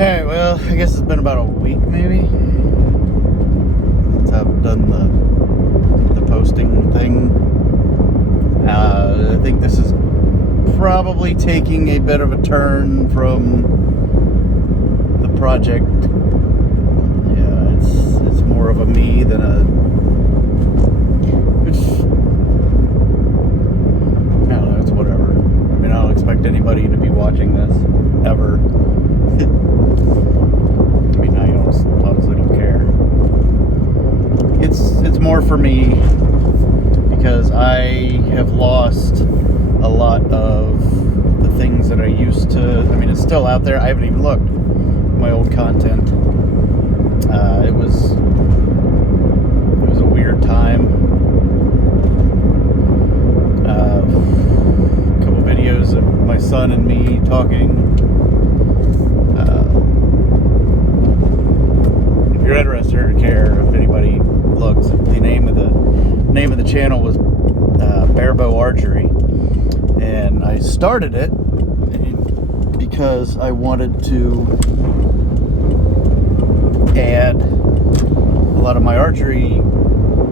Alright, well, I guess it's been about a week maybe since I've done the posting thing. I think this is probably taking a bit of a turn from the project. Yeah, it's more of a me than a... Which, I don't know, it's whatever. I mean, I don't expect anybody to be watching this, ever. I mean, I honestly don't care. It's more for me because I have lost a lot of the things that I used to. I mean, it's still out there. I haven't even looked at my old content. It was a weird time. A couple videos of my son and me talking. If you're interested or care, if anybody looks, the name of the channel was Barebow Archery, and I started it because I wanted to add a lot of my archery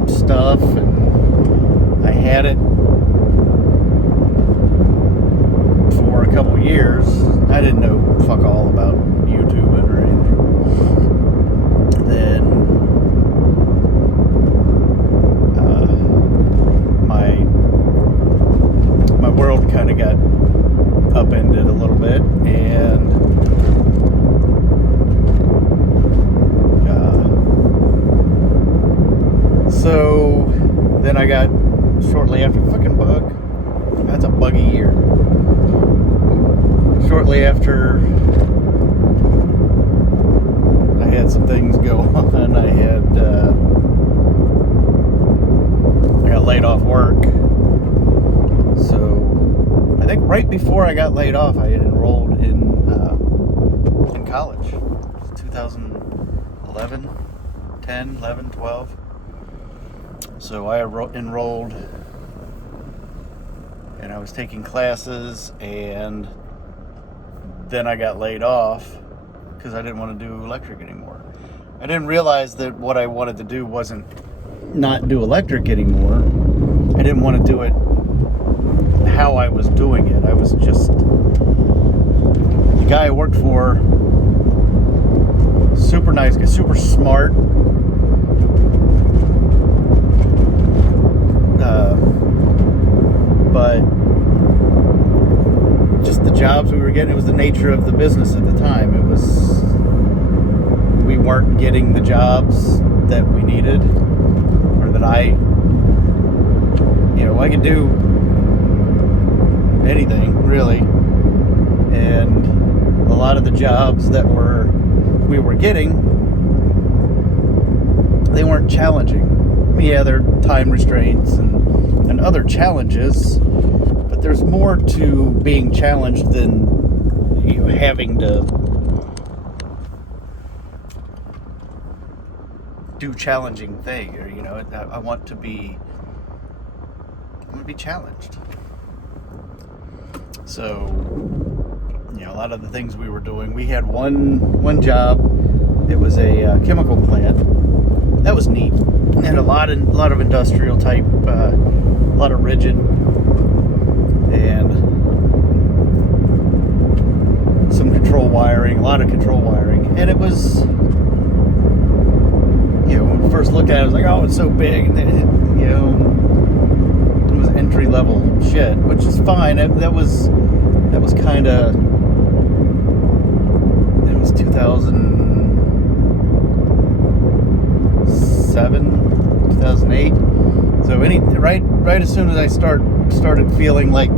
stuff, and I had it for a couple years. I didn't know fuck all about YouTube or anything. Then my world kind of got upended a little bit, and so then I got, shortly after, fucking bug, that's a buggy year. Shortly after I had some things go on, I got laid off work. So I think right before I got laid off, I had enrolled in college. It was 2011, 10, 11, 12. So I enrolled, and I was taking classes, and then I got laid off because I didn't want to do electric anymore. I didn't realize that what I wanted to do wasn't not do electric anymore. I didn't want to do it how I was doing it. I was just, the guy I worked for, super nice guy, super smart, but just the jobs we were getting, it was the nature of the business at the time. It was, we weren't getting the jobs that we needed, or that I could do anything really, and a lot of the jobs that we were getting, they weren't challenging. Yeah, there are time restraints and other challenges, but there's more to being challenged than having to do challenging things. Or I want to be challenged. So a lot of the things we were doing, we had one job. It was a chemical plant. That was neat. It had a lot of industrial type, a lot of rigid, and some control wiring, a lot of control wiring. And it was, when we first looked at it, I was like, oh, it's so big. And then, it was entry level shit, which is fine. That was kind of, it was 2007, 2008. So right as soon as I started feeling like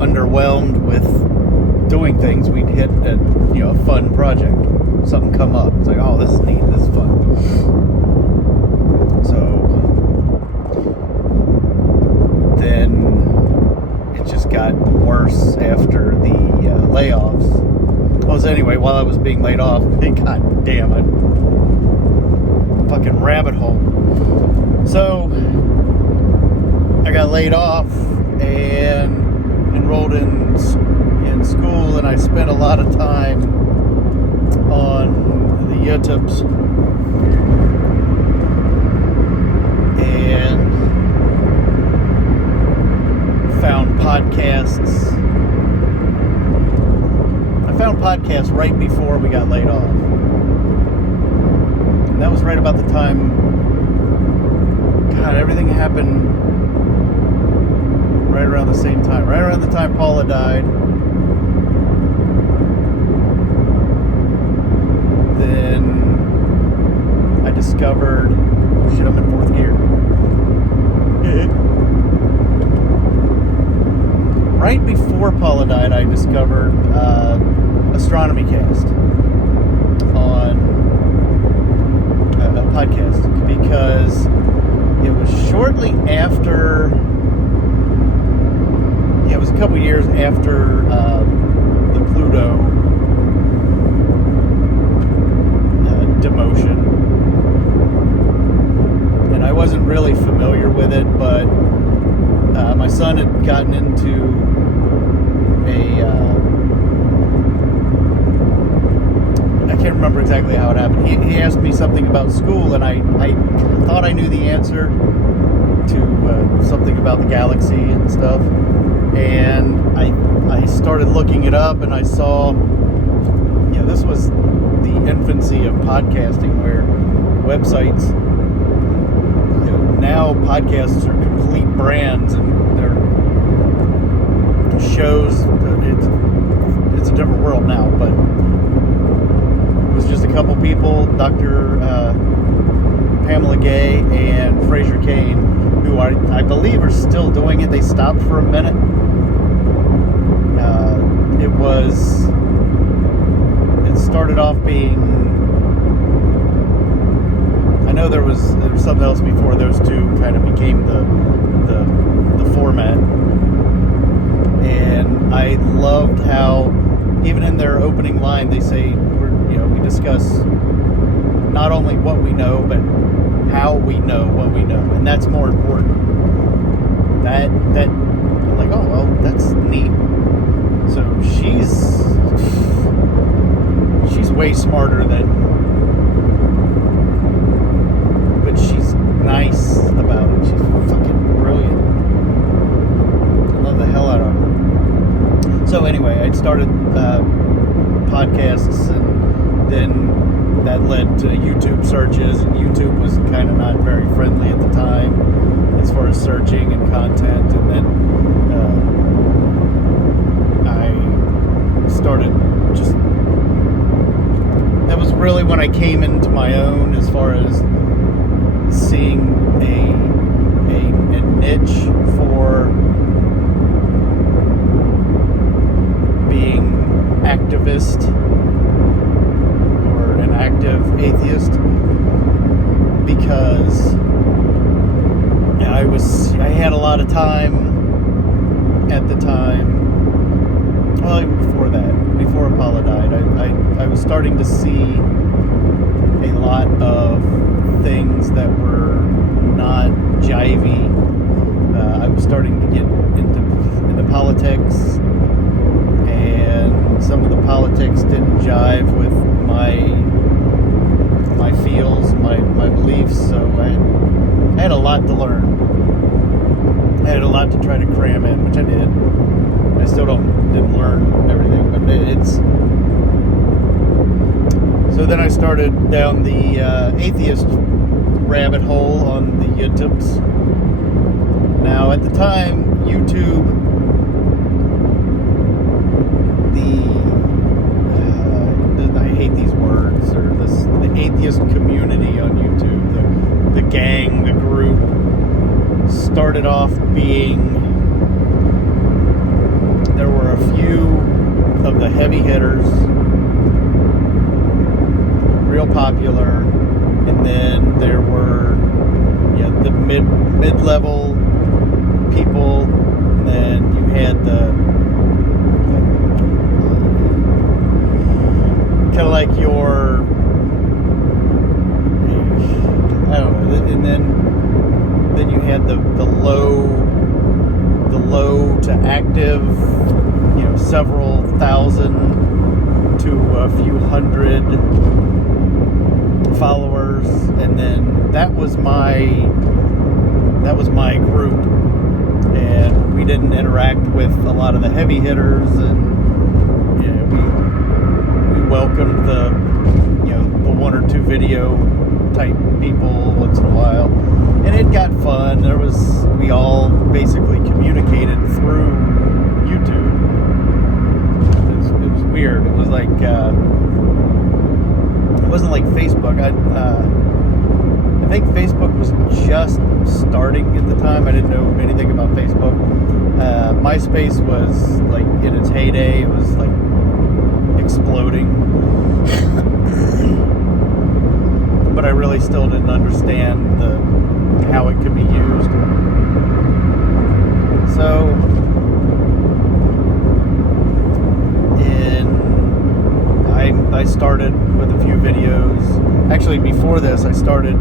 underwhelmed with doing things, we'd hit a fun project, something come up. It's like, oh, this is neat, this is fun. So then it just got worse after the layoffs. Well, so anyway, while I was being laid off, god damn it, fucking rabbit hole. So I got laid off and enrolled in school, and I spent a lot of time YouTubes and found podcasts. I found podcasts right before we got laid off. And that was right about the time, God, everything happened right around the same time. Right around the time Paula died. Then I discovered, shit, I'm in fourth gear. Right before Paula died, I discovered Astronomy Cast on a podcast, because it was shortly after, it was a couple years after the Pluto demotion, and I wasn't really familiar with it, but my son had gotten into I can't remember exactly how it happened. He asked me something about school, and I thought I knew the answer to something about the galaxy and stuff, and I started looking it up, and I saw, this was the infancy of podcasting, where websites, now podcasts are complete brands, and they're shows. It's a different world now, but it was just a couple people, Dr. Pamela Gay and Fraser Kane, who I believe are still doing it. They stopped for a minute. It started off being, I know there was something else before those two kind of became the format, and I loved how even in their opening line they say we discuss not only what we know, but how we know what we know, and that's more important. That I'm like, oh well, that's neat. So she's way smarter but she's nice about it. She's fucking brilliant. I love the hell out of her. So anyway, I started podcasts, and then that led to YouTube searches, and YouTube was kind of not very friendly at the time as far as searching and content, and then I started just, that was really when I came into my own as far as seeing a niche for being activist or an active atheist, because I had a lot of time at the time. Well, even before that, before Apollo died, I was starting to see a lot of things that were not jivey. I was starting to get into politics, and some of the politics didn't jive with my feels, my beliefs. So I had a lot to learn. I had a lot to try to cram in, which I did. I still didn't learn everything, but it's. So then I started down the atheist rabbit hole on the YouTubes. Now, at the time, YouTube, I hate these words, or the atheist community on YouTube, the gang, the group, started off being, there were a few of the heavy hitters, real popular, and then there were the mid-level people, and then you had the kind of like your, I don't know, and then you had the low to active, several thousand to a few hundred followers, and then that was my group, and we didn't interact with a lot of the heavy hitters, and we welcomed the one or two video type people once in a while, and it got fun. We all basically communicated through YouTube. It was weird. It was like it wasn't like Facebook. I think Facebook was just starting at the time. I didn't know anything about Facebook. MySpace was like in its heyday. It was like exploding. But I really still didn't understand how it could be used. So, I started with a few videos. Actually, before this, I started.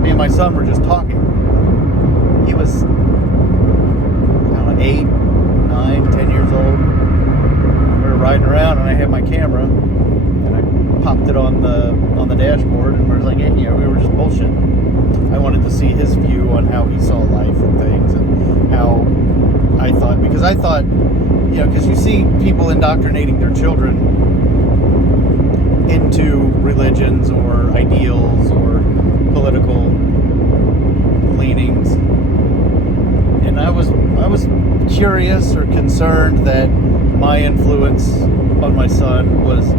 Me and my son were just talking. He was, I don't know, 8, 9, 10 years old. We were riding around, and I had my camera, and I popped it on the dashboard, and we were like, we were just bullshitting. I wanted to see his view on how he saw life and things, and how because I thought, because you see people indoctrinating their children into religions or ideals or political leanings, and I was curious or concerned that my influence on my son was,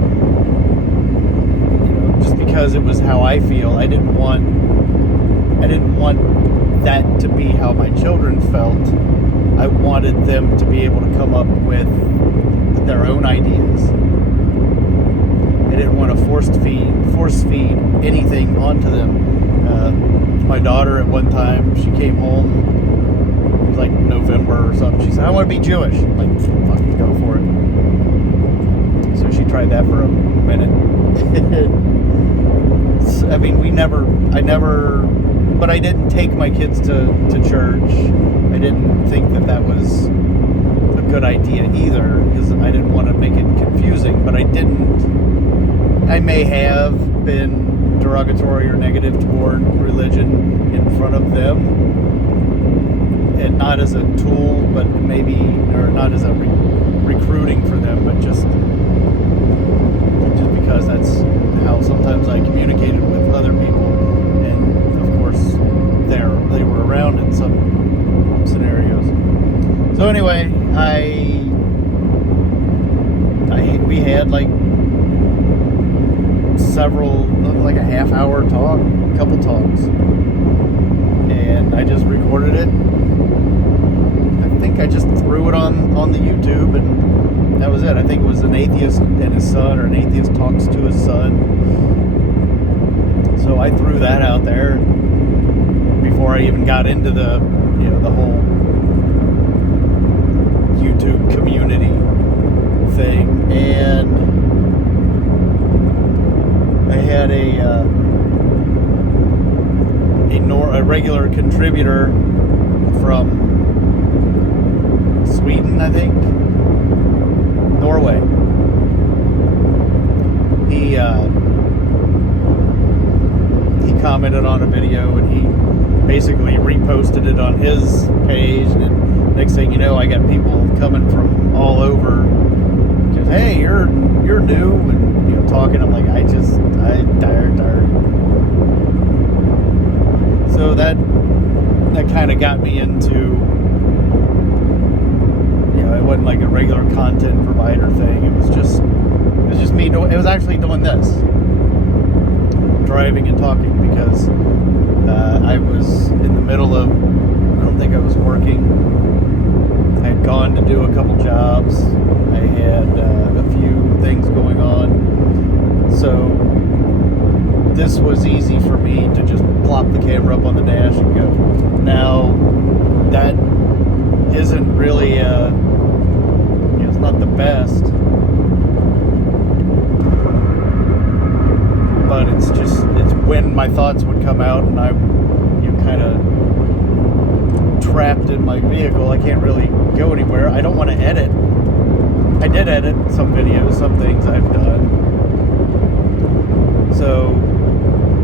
just because it was how I feel. I didn't want that to be how my children felt. I wanted them to be able to come up with their own ideas. I didn't want to force feed anything onto them. My daughter, at one time, she came home, it was like November or something. She said, "I want to be Jewish." I'm like, fucking go for it. So she tried that for a minute. I mean, but I didn't take my kids to church. I didn't think that was a good idea either, because I didn't want to make it confusing, but I may have been derogatory or negative toward religion in front of them, and not as a tool, but or not as a recruiting for them, but just because that's how sometimes I communicated with other people, and of course they were around in some scenarios. So anyway, we had like a half-hour talk, a couple talks, and I just recorded it. I think I just threw it on the YouTube, and that was it. I think it was an atheist and his son, or an atheist talks to his son. So I threw that out there before I even got into the whole YouTube community thing. And I had a regular contributor from Sweden, I think, Norway. He commented on a video, and he basically reposted it on his page, and next thing you know, I got people coming from all over, just, "Hey, you're new," and talking. I'm like, I tired. So that kind of got me into, it wasn't like a regular content provider thing. It was just me. It was actually doing this, driving and talking, because I was in the middle of, I don't think I was working. I had gone to do a couple jobs. I had a few things going on. So this was easy for me to just plop the camera up on the dash and go. Now, that isn't really, it's not the best, but it's when my thoughts would come out, and I'm kind of trapped in my vehicle. I can't really go anywhere. I don't want to edit. I did edit some videos, some things I've done. So So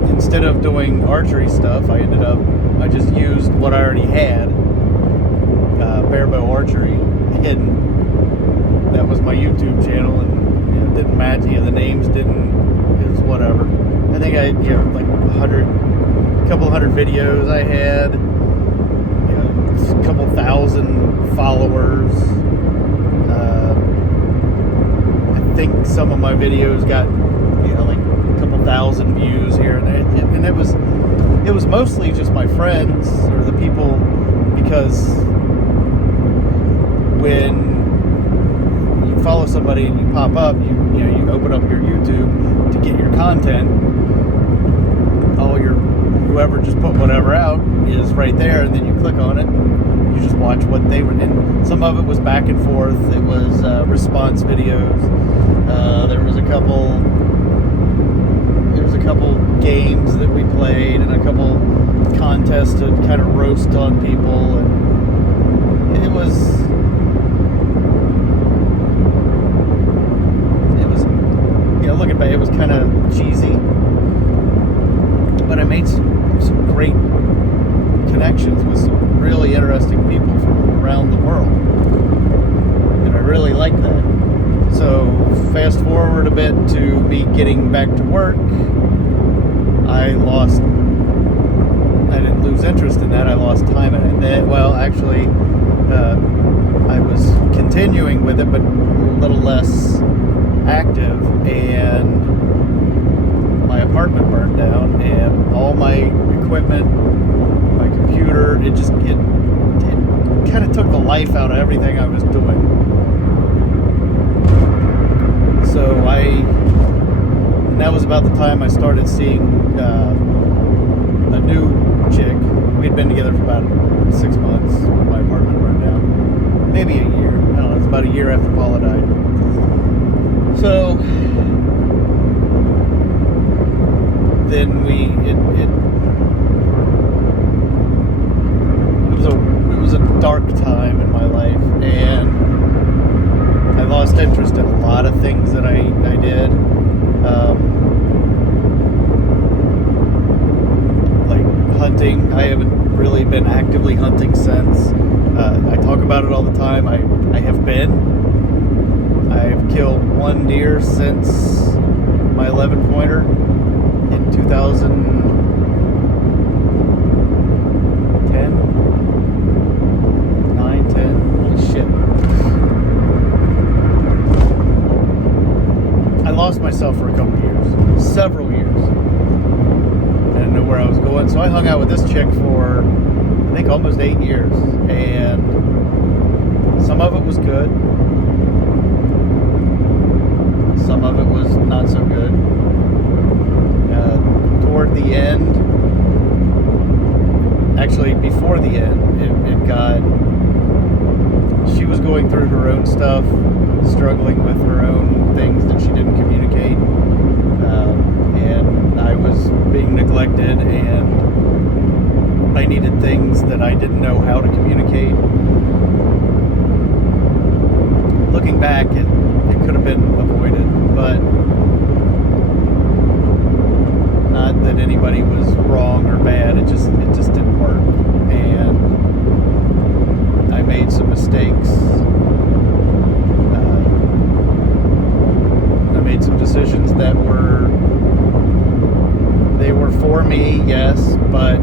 instead of doing archery stuff, I just used what I already had, Barebow Archery, and that was my YouTube channel, and it didn't match. The names didn't. It was whatever. I think I like a couple hundred videos I had, a couple thousand followers. I think some of my videos got like a couple thousand views here and there, and it was mostly just my friends or the people, because when you follow somebody and you pop up, you open up your YouTube to get your content. Whoever just put whatever out is right there, and then you click on it and you just watch what they were. And some of it was back and forth. It was response videos. There was a couple games that we played, and a couple contests to kind of roast on people, and it was looking back, it was kind of cheesy, but I made some great connections with some really interesting people from around the world, and I really like that. So fast forward a bit to me getting back to work, I didn't lose interest in that, I lost time in it. Well, actually, I was continuing with it, but a little less active, and my apartment burned down, and all my equipment, my computer, it kind of took the life out of everything I was doing. So and that was about the time I started seeing a new chick. We'd been together for about 6 months when my apartment burned down. Maybe a year. I don't know, it was about a year after Paula died. So then it was a dark time in my life, and I lost interest in a lot of things that I did. Like hunting. I haven't really been actively hunting since. I talk about it all the time. I have been. I've killed one deer since my 11-pointer in 2010. Holy shit. I lost myself for a couple years. Several years. I didn't know where I was going. So I hung out with this chick for, I think, almost 8 years. And some of it was good. Some of it was not so good. Toward the end, actually before the end, she was going through her own stuff, struggling with her own things that she didn't communicate, and I was being neglected, and I needed things that I didn't know how to communicate. Looking back, it could have been avoided, but not that anybody was wrong or bad. It just didn't work, and I made some mistakes. I made some decisions that were for me, yes, but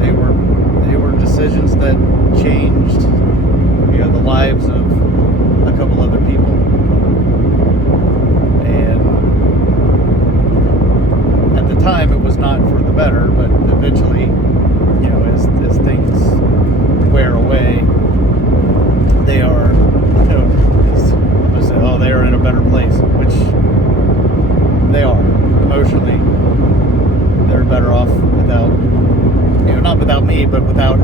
they were decisions that changed the lives of a couple other people. And at the time, it was not for the better, but eventually, as things wear away, they are, I'm going to say, they are in a better place, which they are. Emotionally, they're better off without, not without me, but without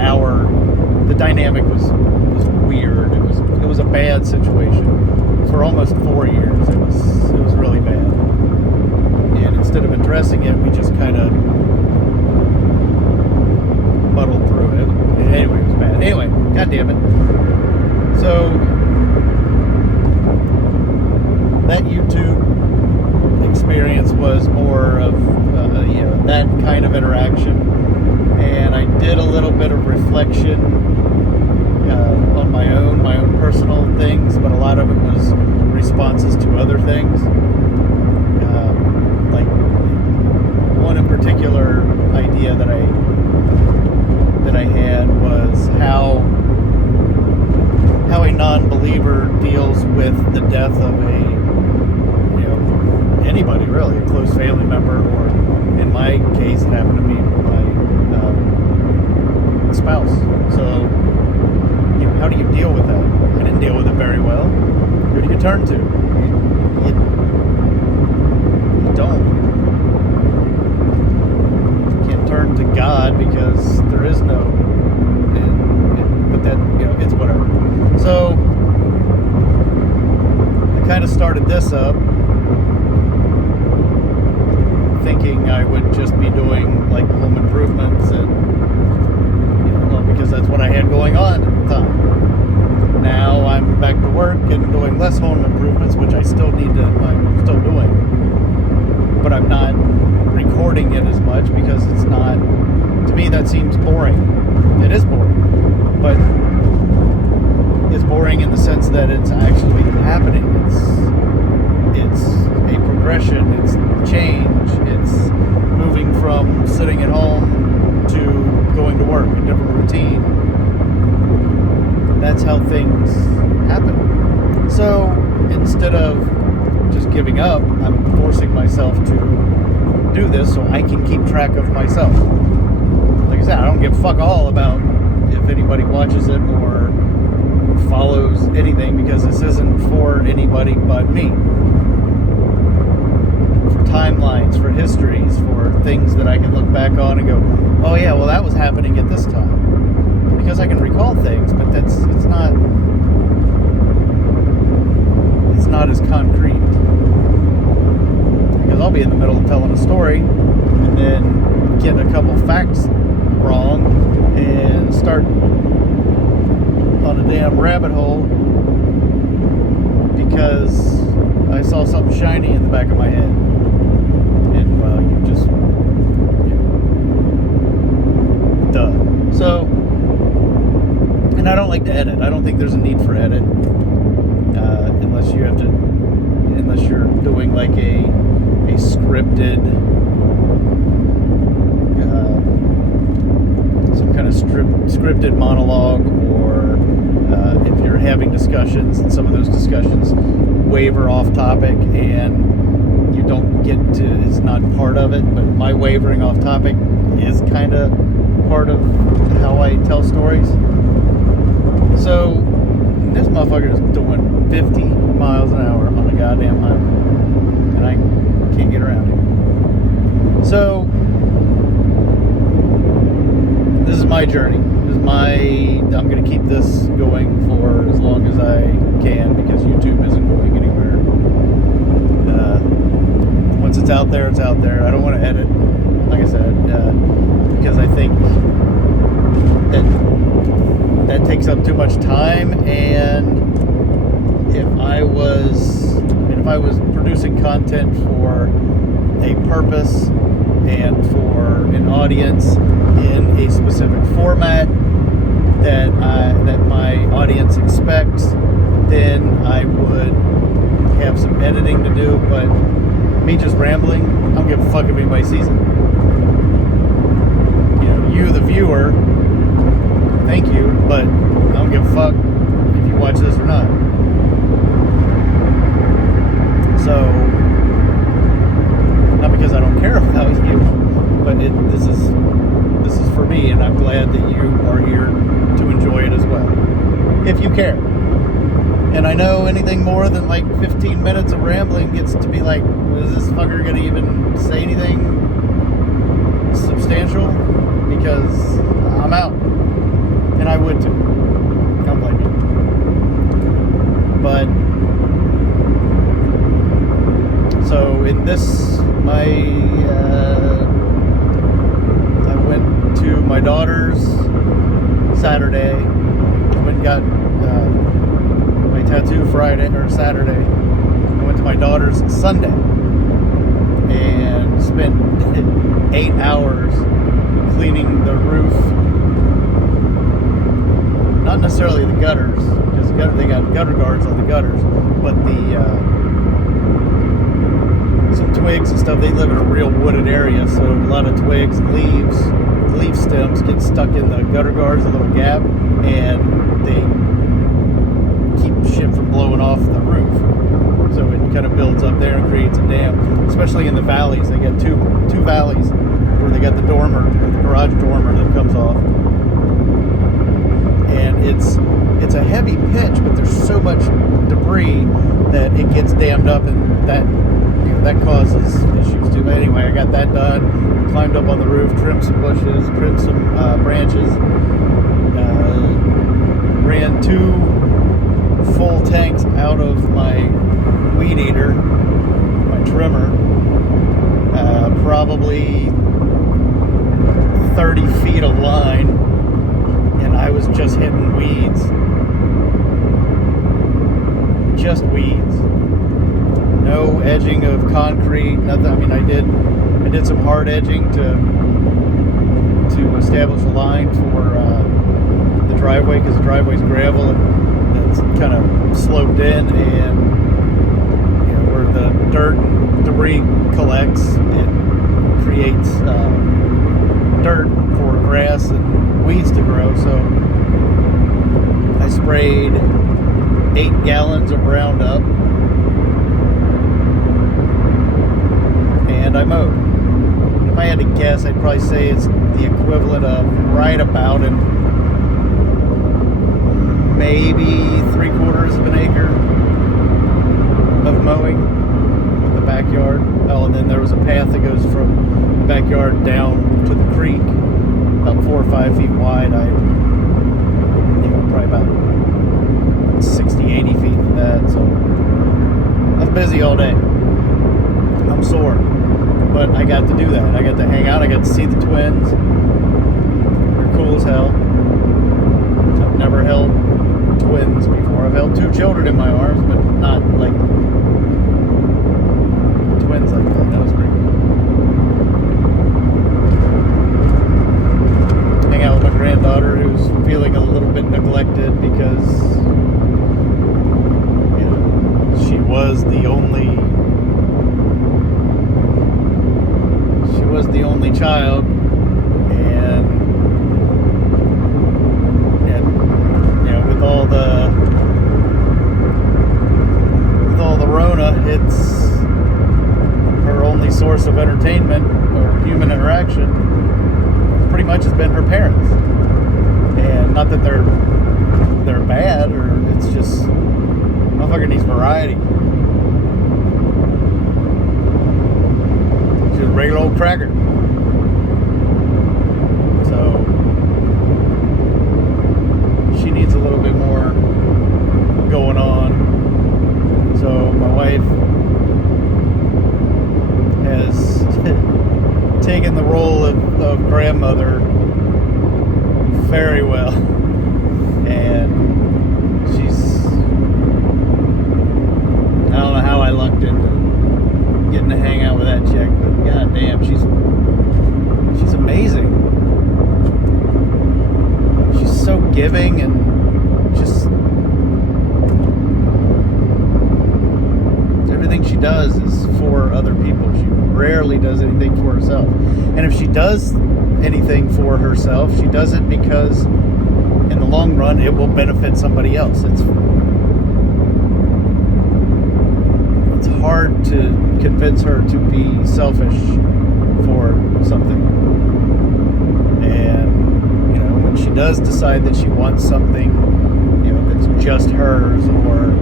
the dynamic was weird. It was a bad situation. For almost 4 years, it was really bad. And instead of addressing it, we just kind of muddled through it. Anyway, it was bad. Anyway, God damn it. So that YouTube experience was things, but a lot of it was responses to other things. Like one in particular idea that I had was how a non-believer deals with the death of anybody really, a close family member, or in my case, it happened to be my spouse. So, how do you deal with that? I didn't deal with it very well. Who do you turn to? You don't. You can't turn to God because there is no. But that, it's whatever. So, I kind of started this up thinking I would just be doing like home improvements and because that's what I had going on at the time. Now I'm back to work and doing less home improvements, which I'm still doing, but I'm not recording it as much because it's not, to me that seems boring. It is boring, but it's boring in the sense that it's actually happening. It's a progression, it's change, it's moving from sitting at home to going to work, a different routine. That's how things happen. So instead of just giving up, I'm forcing myself to do this so I can keep track of myself. Like I said, I don't give fuck all about if anybody watches it or follows anything, because this isn't for anybody but me. For timelines, for histories, for things that I can look back on and go, oh yeah, well that was happening at this time. Because I can recall things, but it's not as concrete. Because I'll be in the middle of telling a story and then get a couple facts wrong and start on a damn rabbit hole because I saw something shiny in the back of my head. And well, you just duh. So, and I don't like to edit. I don't think there's a need for edit unless you're doing like a scripted, some kind of scripted monologue, or if you're having discussions and some of those discussions waver off topic and you don't get to, it's not part of it, but my wavering off topic is kind of part of how I tell stories. So this motherfucker is doing 50 miles an hour on the goddamn highway, and I can't get around it. So this is my journey. I'm going to keep this going for as long as I can, because YouTube isn't going anywhere. Once it's out there, it's out there. I don't want to edit, like I said, because I think that takes up too much time. And if I was producing content for a purpose and for an audience in a specific format that my audience expects, then I would have some editing to do. But me just rambling, I don't give a fuck if anybody sees it. You the viewer, thank you, but I don't give a fuck if you watch this or not. So, not because I don't care about you, but this is for me, and I'm glad that you are here to enjoy it as well, if you care. And I know anything more than like 15 minutes of rambling gets to be like, is this fucker gonna even say anything substantial? Because I'm out, and I would too. Don't blame me. But so in this, I went to my daughter's Saturday. I went and got my tattoo Friday or Saturday. I went to my daughter's Sunday and spent 8 hours cleaning the roof. Not necessarily the gutters, because They got gutter guards on the gutters, but some twigs and stuff. They live in a real wooded area, so a lot of twigs and leaf stems get stuck in the gutter guards, a little gap, and they keep shit from blowing off the roof. So it kind of builds up there and creates a dam, especially in the valleys. They got two valleys where they got the dormer, the garage dormer that comes off, and it's a heavy pitch, but there's so much debris that it gets dammed up, and that causes issues too. Anyway, I got that done, climbed up on the roof, trimmed some bushes, trimmed some branches, ran 2 full tanks out of my weed eater, my trimmer, probably 30 feet of line, and I was just hitting weeds. Just weeds. No edging of concrete, nothing. I mean, I did some hard edging to establish a line for the driveway, because the driveway's gravel and it's kind of sloped in, and where the dirt and debris collects, it creates dirt for grass and weeds to grow. So I sprayed 8 gallons of Roundup, and I mowed. If I had to guess, I'd probably say it's the equivalent of right about maybe 3/4 of an acre of mowing with the backyard. Oh, and then there was a path that goes from the backyard down to the creek, about 4 or 5 feet wide. Probably about 60, 80 feet of that. So I was busy all day. I'm sore, but I got to do that. I got to hang out. I got to see the twins. They're cool as hell. I've never held twins before. I've held 2 children in my arms, but not like twins like that. That was pretty cool. Hang out with my granddaughter, who's feeling a little bit neglected because she was the only child, and with all the Rona, it's her only source of entertainment or human interaction pretty much has been her parents. And not that they're bad, or it's just motherfucker needs variety. She's a regular old cracker. So she needs a little bit more going on. So my wife has taken the role of grandmother very well, and I don't know how I lucked into getting to hang out with that chick, but goddamn, she's amazing. She's so giving, and just everything she does is for other people. She rarely does anything for herself. And if she does anything for herself, she does it because in the long run it will benefit somebody else. It's hard to convince her to be selfish for something. And when she does decide that she wants something that's just hers, or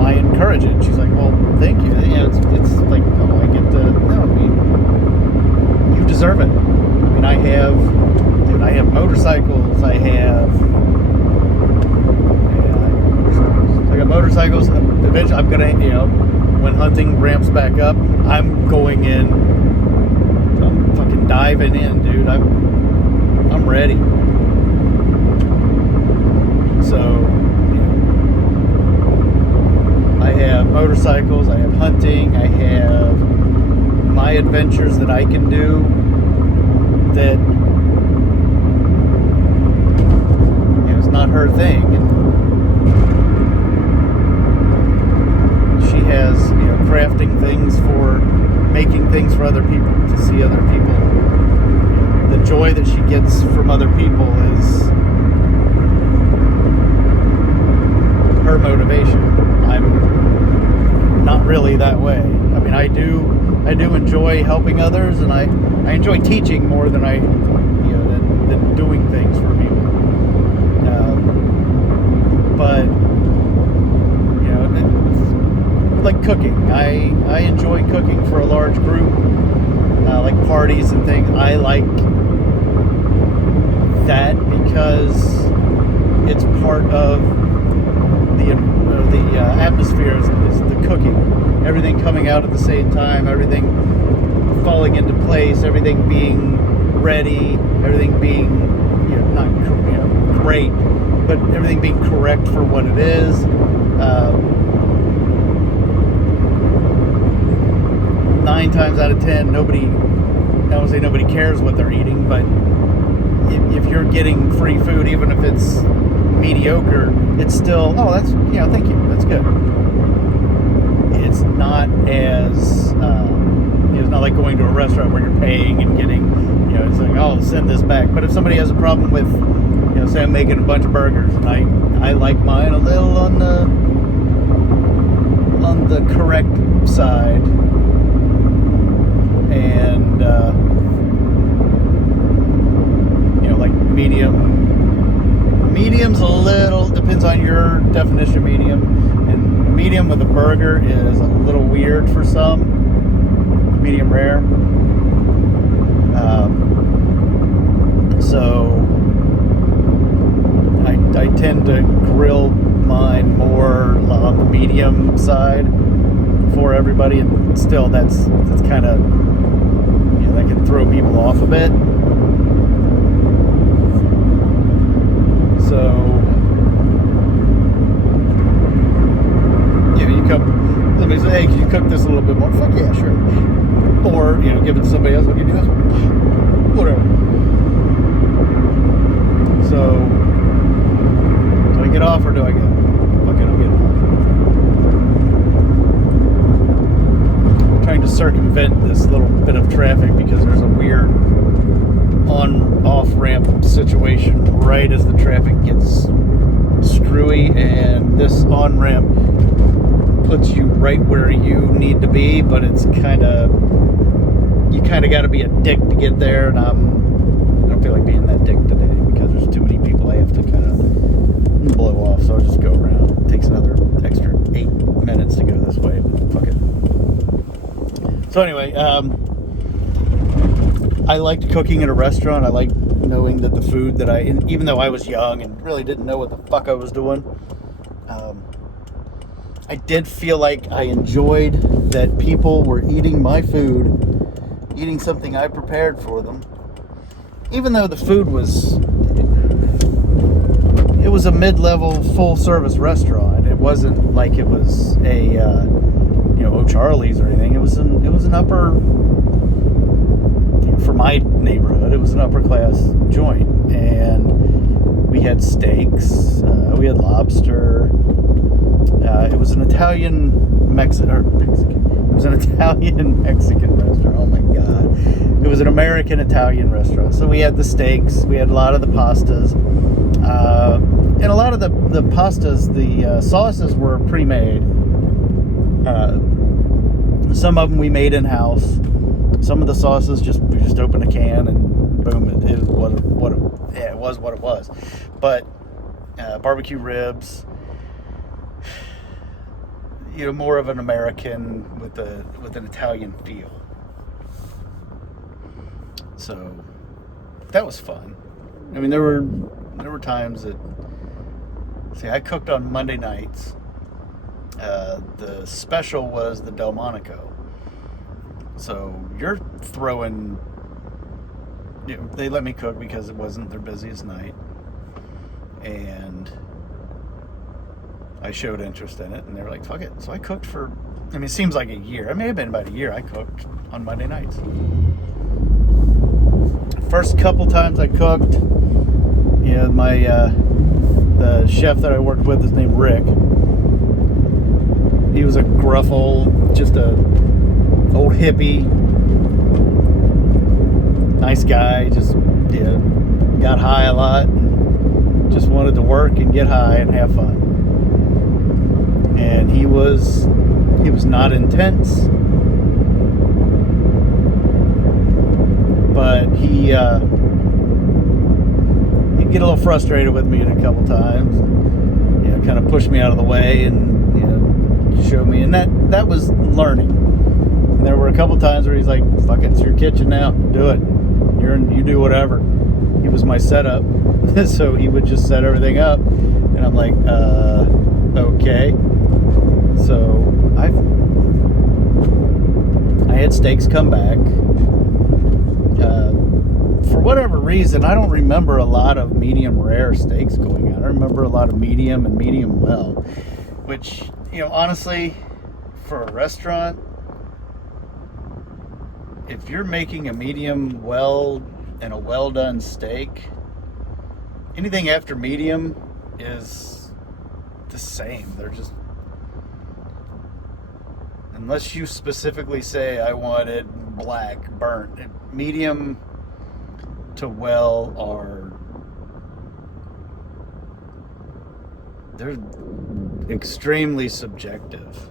I encourage it. She's like, well, thank you. It's like, oh, I get to, no, I mean, you deserve it. I mean, I have motorcycles. I got motorcycles. Eventually, I'm gonna, when hunting ramps back up, I'm going in. I'm fucking diving in, dude. I'm ready. So, I have motorcycles, I have hunting, I have my adventures that I can do that it's not her thing. And for other people, to see other people. The joy that she gets from other people is her motivation. I'm not really that way. I mean, I do enjoy helping others, and I enjoy teaching more than than doing things for people. But it's like cooking. I enjoy cooking for a large group, like parties and things. I like that because it's part of the atmosphere is the cooking. Everything coming out at the same time, everything falling into place, everything being ready, everything being not great, but everything being correct for what it is. 9 times out of 10, nobody, I don't say nobody cares what they're eating, but if you're getting free food, even if it's mediocre, it's still, oh, that's, thank you, that's good. It's not as, it's not like going to a restaurant where you're paying and getting, it's like, oh, send this back. But if somebody has a problem with, say I'm making a bunch of burgers, and I like mine a little on the correct side, and like medium's a little, depends on your definition of medium, and medium with a burger is a little weird for some. Medium rare. So I tend to grill mine more on the medium side for everybody, and still that's kind of, that can throw people off a bit. So you come, somebody say, hey, can you cook this a little bit more? Fuck yeah, sure. Or give it to somebody else. What do you do this one? Whatever. So do I get off or do I go? Fuck it, I'm getting off. I'm trying to circumvent this little bit of traffic because there's a weird on-off ramp situation right as the traffic gets screwy, and this on-ramp puts you right where you need to be, but it's you kind of got to be a dick to get there, and I don't feel like being that dick today because there's too many people I have to kind of blow off, so I'll just go around. It takes another extra 8 minutes to go this way, but fuck it. So anyway, I liked cooking at a restaurant. I liked knowing that the food that even though I was young and really didn't know what the fuck I was doing, I did feel like I enjoyed that people were eating my food, eating something I prepared for them. Even though the food was a mid-level full-service restaurant. It wasn't like it was a O'Charlie's or anything. It was an upper, for my neighborhood, it was an upper-class joint, and we had steaks, we had lobster. It was an Mexican restaurant. Oh my God. It was an American Italian restaurant. So we had the steaks, we had a lot of the pastas, and a lot of the pastas, the sauces were pre-made. Some of them we made in-house. Some of the sauces we just opened a can and boom, it was what it was. But barbecue ribs, more of an American with an Italian feel. So that was fun. I mean, there were times that, I cooked on Monday nights. The special was the Delmonico. So you're throwing, they let me cook because it wasn't their busiest night, and I showed interest in it, and they were like, fuck it. So I cooked for, it seems like a year. It may have been about a year I cooked on Monday nights. First couple times I cooked, the chef that I worked with is named Rick. He was a gruff old, just a old hippie, nice guy, just got high a lot, and just wanted to work and get high and have fun. And he was not intense, but he'd get a little frustrated with me a couple times, kind of push me out of the way and show me, and that was learning. And there were a couple times where he's like, fuck it, it's your kitchen now, do it, you do whatever. He was my setup. So he would just set everything up, and I'm like, okay. So I had steaks come back. For whatever reason, I don't remember a lot of medium rare steaks going out. I remember a lot of medium and medium well, which, honestly, for a restaurant, if you're making a medium well and a well done steak, anything after medium is the same. They're just, unless you specifically say I want it black, burnt, medium to well they're extremely subjective.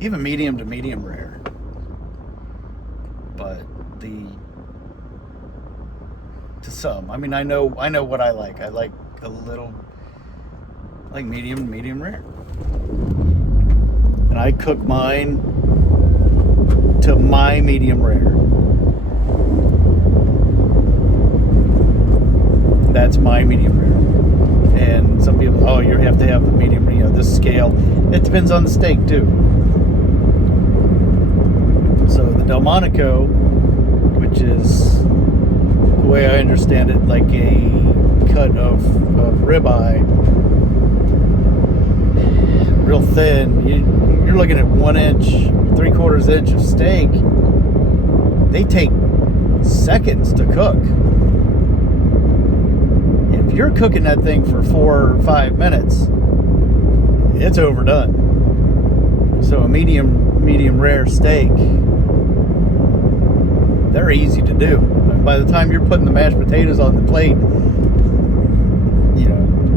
Even medium to medium rare. But to some, I know what I like. I like medium rare. And I cook mine to my medium rare. That's my medium rare. And some people, you have to have the medium, this scale. It depends on the steak too. So the Delmonico, which is, the way I understand it, like a cut of ribeye, real thin. You're looking at 1 inch, 3/4 inch of steak. They take seconds to cook. If you're cooking that thing for 4 or 5 minutes, it's overdone. So a medium rare steak, they're easy to do. By the time you're putting the mashed potatoes on the plate,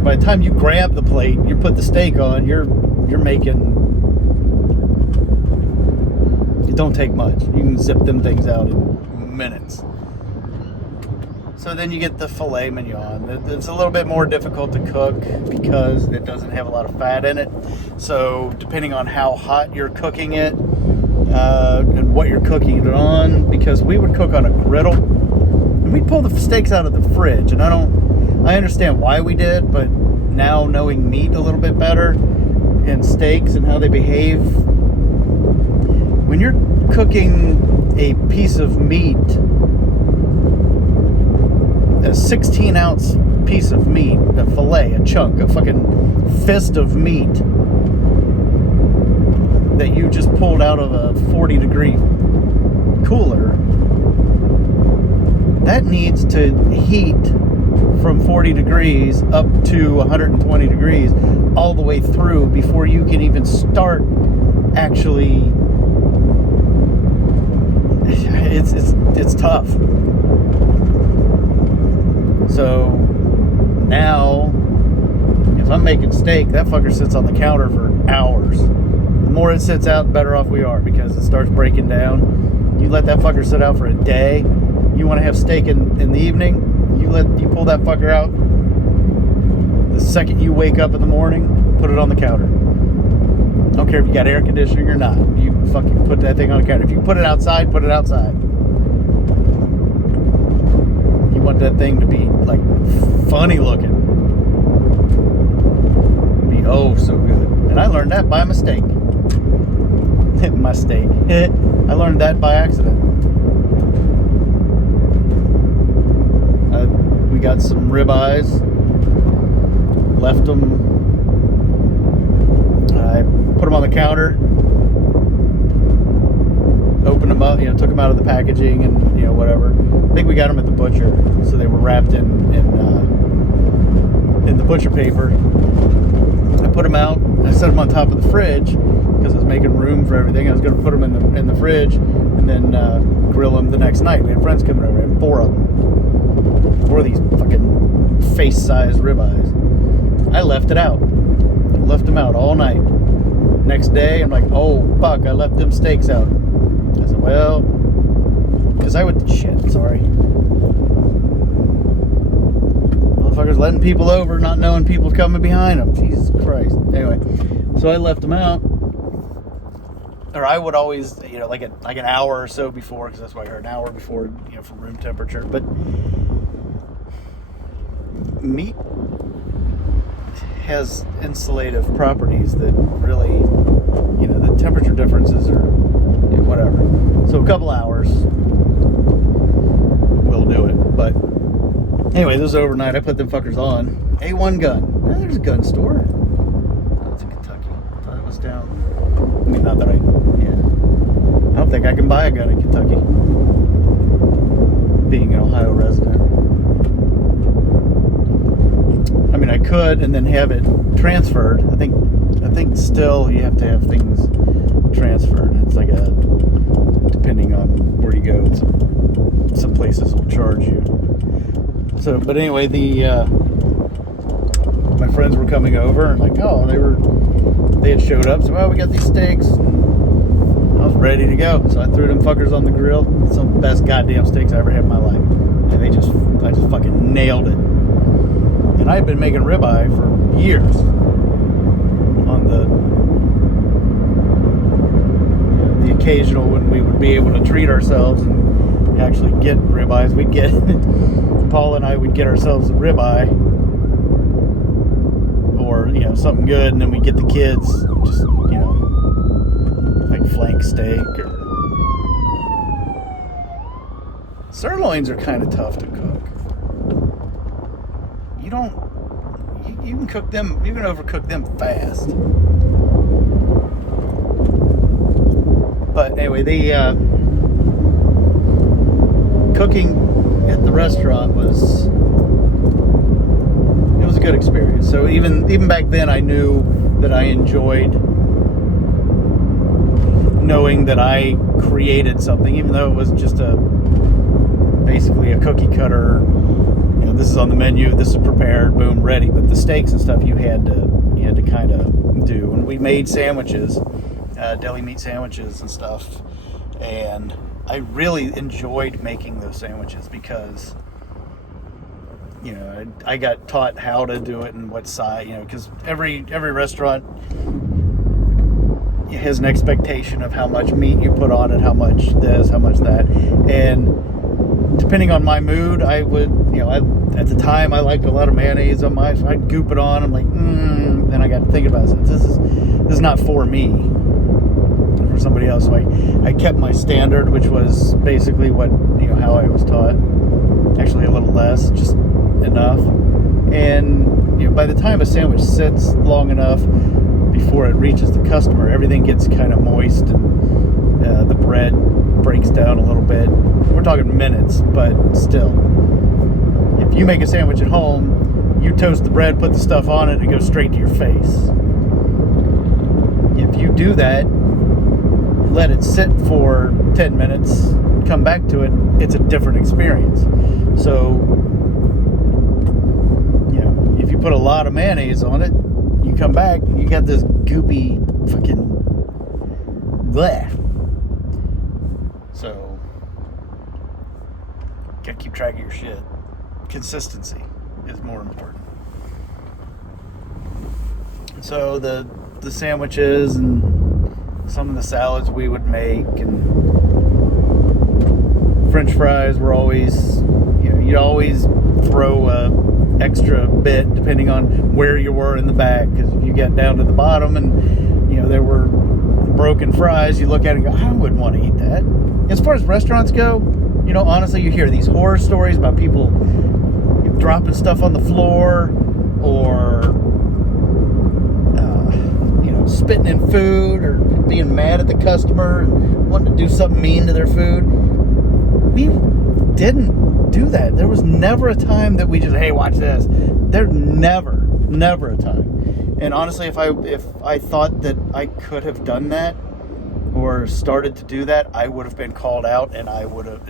by the time you grab the plate, you put the steak on, you're making, it don't take much. You can zip them things out in minutes. So then you get the filet mignon. It's a little bit more difficult to cook because it doesn't have a lot of fat in it. So depending on how hot you're cooking it, and what you're cooking it on, because we would cook on a griddle, and we'd pull the steaks out of the fridge, and I understand why we did, but now knowing meat a little bit better and steaks and how they behave, when you're cooking a piece of meat, a 16-ounce piece of meat, a fillet, a chunk, a fucking fist of meat that you just pulled out of a 40-degree cooler, that needs to heat from 40 degrees up to 120 degrees all the way through before you can even start actually. It's tough. So now, if I'm making steak, that fucker sits on the counter for hours. The more it sits out, the better off we are, because it starts breaking down. You let that fucker sit out for a day. You want to have steak in the evening, you pull that fucker out. The second you wake up in the morning, put it on the counter. I don't care if you got air conditioning or not. You fucking put that thing on the counter. If you put it outside, put it outside. You want that thing to be like funny looking. Be so good. And I learned that by mistake. My steak. I learned that by accident. We got some ribeyes. Left them. I put them on the counter. Opened them up, took them out of the packaging and, whatever. I think we got them at the butcher, so they were wrapped in the butcher paper. I put them out, and I set them on top of the fridge, because it's making room for everything. I was going to put them in the fridge and then grill them the next night. We had friends coming over. I had 4 of them. 4 of these fucking face-sized ribeyes. I left it out. Left them out all night. Next day, I'm like, oh, fuck, I left them steaks out. I said, well, because sorry. Motherfuckers letting people over, not knowing people coming behind them. Jesus Christ. Anyway, so I left them out. Or I would always, like an hour or so before, because that's why I heard an hour before, for room temperature. But meat has insulative properties that really, the temperature differences are whatever. So a couple hours will do it. But anyway, this was overnight. I put them fuckers on. A1 gun. Oh, there's a gun store. Oh, it's in Kentucky. I thought it was down. I mean, not that I don't think I can buy a gun in Kentucky, being an Ohio resident. I mean, I could and then have it transferred. I think still you have to have things transferred. It's like depending on where you go, some places will charge you. So, but anyway, my friends were coming over and like, oh, they had showed up. So, well, we got these steaks. I was ready to go. So I threw them fuckers on the grill. Some of the best goddamn steaks I ever had in my life. And I just fucking nailed it. And I had been making ribeye for years on the occasional when we would be able to treat ourselves and actually get ribeyes. We'd get Paul and I would get ourselves a ribeye or something good, and then we'd get the kids just like flank steak or sirloins are kind of tough to cook. You can cook them, you can overcook them fast. But anyway, the cooking at the restaurant was a good experience. So even back then, I knew that I enjoyed knowing that I created something, even though it was just basically a cookie cutter. This is on the menu, this is prepared, boom, ready. But the steaks and stuff you had to kind of do. And we made sandwiches, deli meat sandwiches and stuff. And I really enjoyed making those sandwiches because, I got taught how to do it and what size, because every restaurant has an expectation of how much meat you put on it, how much this, how much that. And depending on my mood, I would, at the time I liked a lot of mayonnaise on my, I'd goop it on. I'm like, then I got to think about it. This is not for me, for somebody else. So I kept my standard, which was basically what, how I was taught. Actually a little less, just enough. And, by the time a sandwich sits long enough before it reaches the customer, everything gets kind of moist and the bread breaks down a little bit. We're talking minutes, but still. If you make a sandwich at home, you toast the bread, put the stuff on it, it goes straight to your face. If you do that, let it sit for 10 minutes, come back to it, it's a different experience. So, if you put a lot of mayonnaise on it, you come back, you got this goopy fucking bleh. So, gotta keep track of your shit. Consistency is more important. So the sandwiches and some of the salads we would make, and French fries were always, you'd always throw a extra bit depending on where you were in the back, because if you got down to the bottom and there were broken fries, you look at it and go, I wouldn't want to eat that. As far as restaurants go, honestly, you hear these horror stories about people dropping stuff on the floor or spitting in food or being mad at the customer and wanting to do something mean to their food. We didn't do that. There was never a time that we just, hey, watch this. There never. Never a time. And honestly, if I thought that I could have done that or started to do that, I would have been called out, and I would have.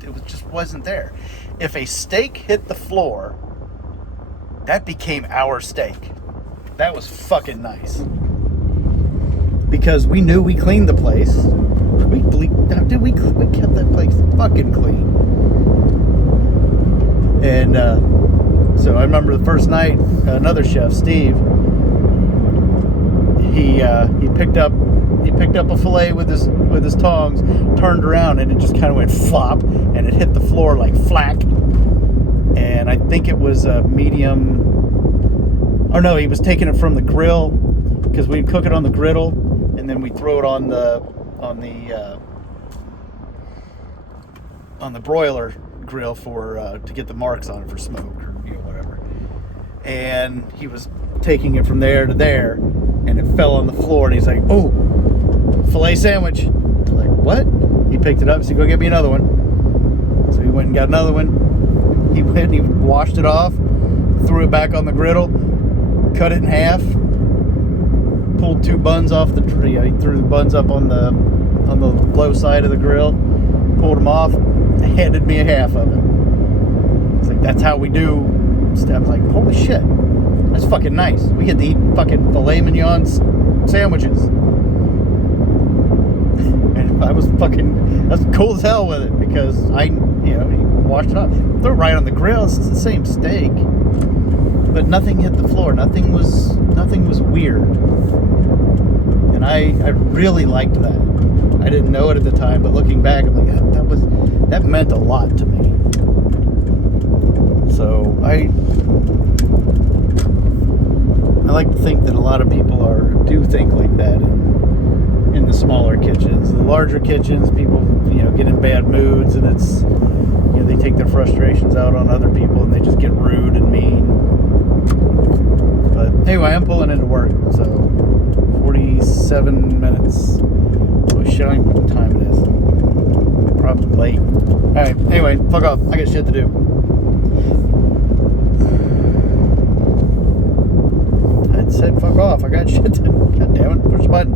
It just wasn't there. If a steak hit the floor, that became our steak. That was fucking nice. Because we knew we cleaned the place. We kept that place fucking clean. And so I remember the first night, another chef, Steve, he picked up a fillet with his tongs, turned around, and it just kind of went flop, and it hit the floor like flack. And I think it was a medium. Oh no, he was taking it from the grill, because we'd cook it on the griddle, and then we throw it on the broiler grill for to get the marks on it for smoke or whatever. And he was taking it from there to there, and it fell on the floor, and he's like, "Oh, filet sandwich." I'm like, "What?" He picked it up, so go get me another one. So he went and got another one. He went and he washed it off, threw it back on the griddle, cut it in half, pulled 2 buns off the tree. He threw the buns up on the low side of the grill, pulled them off, handed me a half of it. It's like, that's how we do stuff. I was like, holy shit, that's fucking nice. We get to eat fucking filet mignon sandwiches. And I was cool as hell with it, because he washed it off. Threw it right on the grill. It's the same steak. But nothing hit the floor. Nothing was weird. And I really liked that. I didn't know it at the time, but looking back, I'm like, that meant a lot to me. So I like to think that a lot of people do think like that in the smaller kitchens. The larger kitchens, people get in bad moods, and it's they take their frustrations out on other people, and they just get rude and mean. But anyway, I'm pulling into work, so 47 minutes. Oh, shit, I don't even know what time it is. Probably late. Alright, anyway, fuck off. I got shit to do. I said fuck off. I got shit to do. God damn it. Push the button.